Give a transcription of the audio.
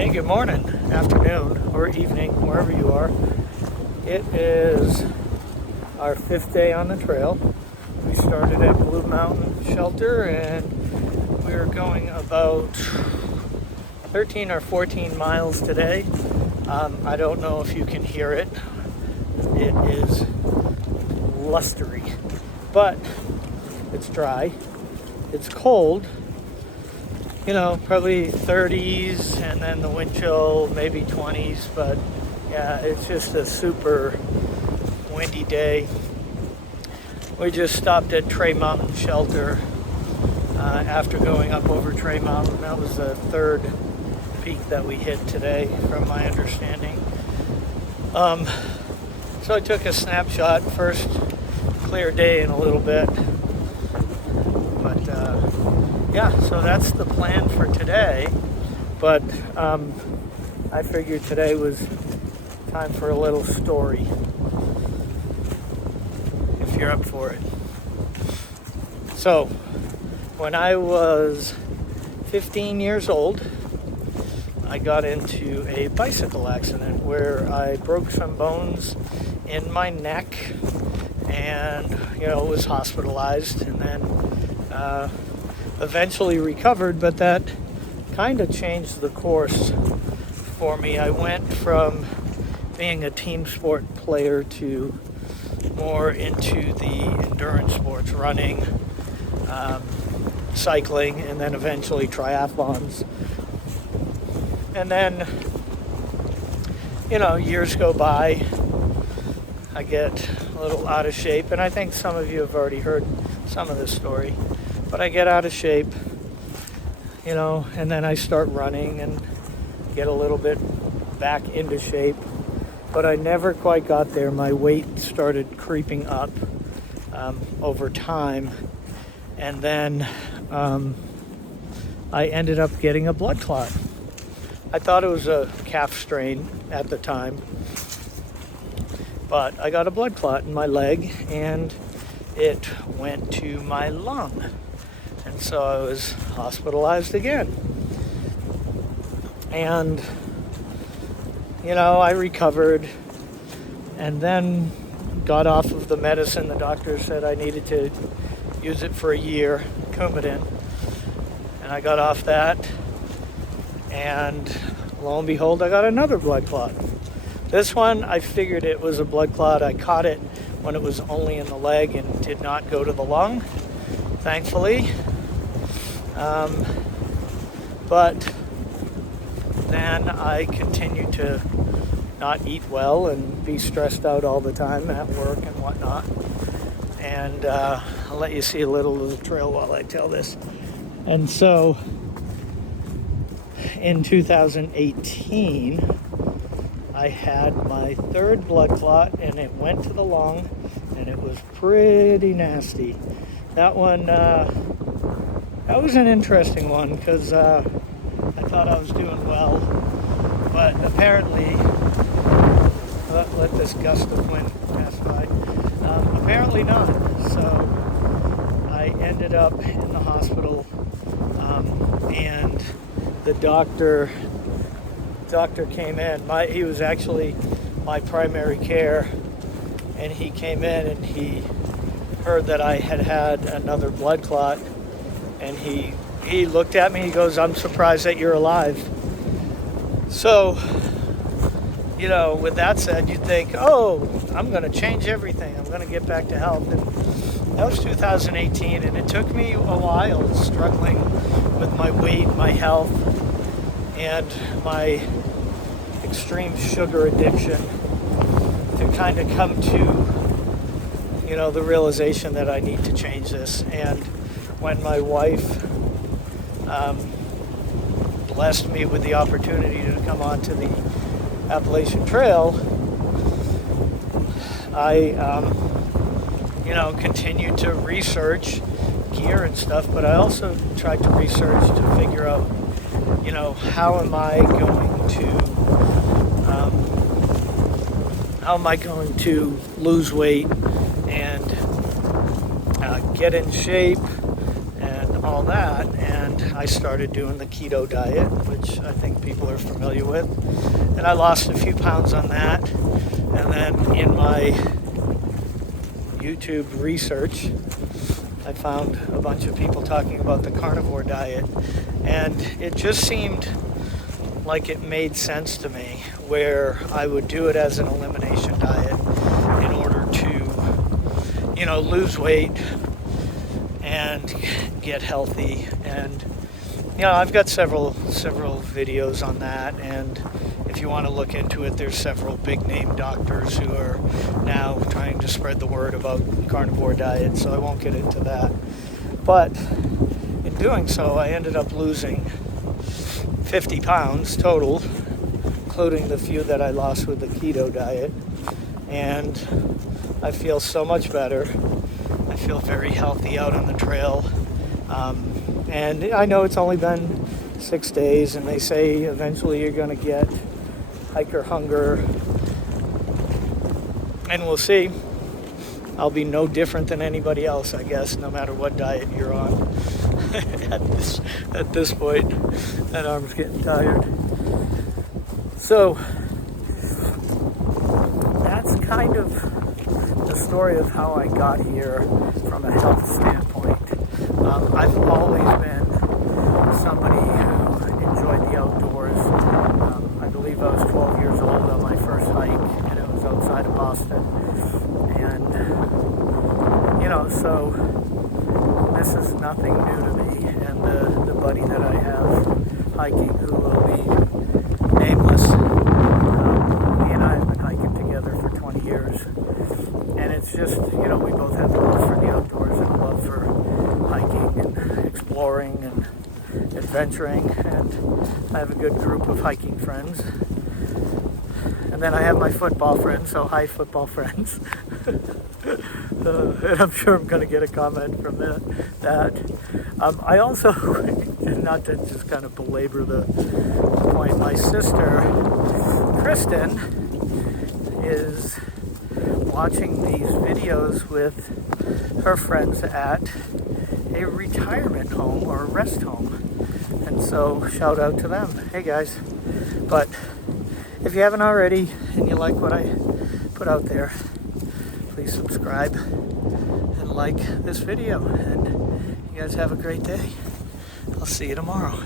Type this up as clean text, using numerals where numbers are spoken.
Hey, good morning, afternoon, or evening, wherever you are. It is our 5th day on the trail. We started at Blue Mountain Shelter and we're going about 13 or 14 miles today. I don't know if you can hear it. It is blustery, but it's dry. It's cold. Probably 30s and then the wind chill maybe 20s, but yeah, it's just a super windy day. We just stopped at Trey Mountain Shelter after going up over Trey Mountain. That was the third peak that we hit today, from my understanding. So I took a snapshot, first clear day in a little bit. But yeah, so that's the plan for today. But I figured today was time for a little story, if you're up for it. So, when I was 15 years old, I got into a bicycle accident where I broke some bones in my neck and, was hospitalized and then eventually recovered, but that kind of changed the course for me. I went from being a team sport player to more into the endurance sports, running, cycling, and then eventually triathlons. And then, years go by, I get a little out of shape, and I think some of you have already heard some of this story, but I get out of shape, and then I start running and get a little bit back into shape, but I never quite got there. My weight started creeping up over time, and then I ended up getting a blood clot. I thought it was a calf strain at the time, but I got a blood clot in my leg and it went to my lung. And so I was hospitalized again. And, I recovered and then got off of the medicine. The doctor said I needed to use it for a year, Coumadin. And I got off that. And lo and behold, I got another blood clot. This one, I figured it was a blood clot. I caught it when it was only in the leg and did not go to the lung, thankfully. But then I continued to not eat well and be stressed out all the time at work and whatnot. And I'll let you see a little of the trail while I tell this. And so in 2018, I had my third blood clot and it went to the lung and it was pretty nasty. That one, that was an interesting one because I thought I was doing well, but apparently, let this gust of wind pass by, apparently not. So I ended up in the hospital and the doctor came in. He was actually my primary care, and he came in and he heard that I had another blood clot, and he looked at me. He goes, "I'm surprised that you're alive." So, with that said, you'd think, "Oh, I'm going to change everything. I'm going to get back to health." And that was 2018, and it took me a while struggling with my weight, my health, and my extreme sugar addiction to kind of come to, the realization that I need to change this. And when my wife blessed me with the opportunity to come onto the Appalachian Trail, I, continued to research gear and stuff, but I also tried to research to figure out, how am I going to lose weight and get in shape and all that, and I started doing the keto diet, which I think people are familiar with. And I lost a few pounds on that. And then in my YouTube research, I found a bunch of people talking about the carnivore diet, and it just seemed like it made sense to me, where I would do it as an elimination diet in order to, lose weight and get healthy. And I've got several videos on that, and if you want to look into it, there's several big name doctors who are now trying to spread the word about carnivore diet, so I won't get into that. But in doing so, I ended up losing 50 pounds total, including the few that I lost with the keto diet, and I feel so much better. I feel very healthy out on the trail, and I know it's only been 6 days, and they say eventually you're going to get hiker hunger, and we'll see. I'll be no different than anybody else, I guess, no matter what diet you're on. at this point, that arm's getting tired. So that's kind of the story of how I got here from a health standpoint. I've always been somebody who enjoyed the outdoors. I believe I was 12 years old on my first hike, and it was outside of Boston. And, so this is nothing new to me. And the buddy that I have hiking, who will be nameless, he and I have been hiking together for 20 years. And it's just, we both have a love for the outdoors and a love for hiking and exploring and adventuring. And I have a good group of hiking friends. And then I have my football friends, so hi football friends. And I'm sure I'm going to get a comment from that. I also, not to just kind of belabor the point, my sister, Kristen, is watching these videos with her friends at a retirement home or a rest home. And so shout out to them. Hey guys. But if you haven't already and you like what I put out there, please subscribe and like this video. And you guys have a great day. I'll see you tomorrow.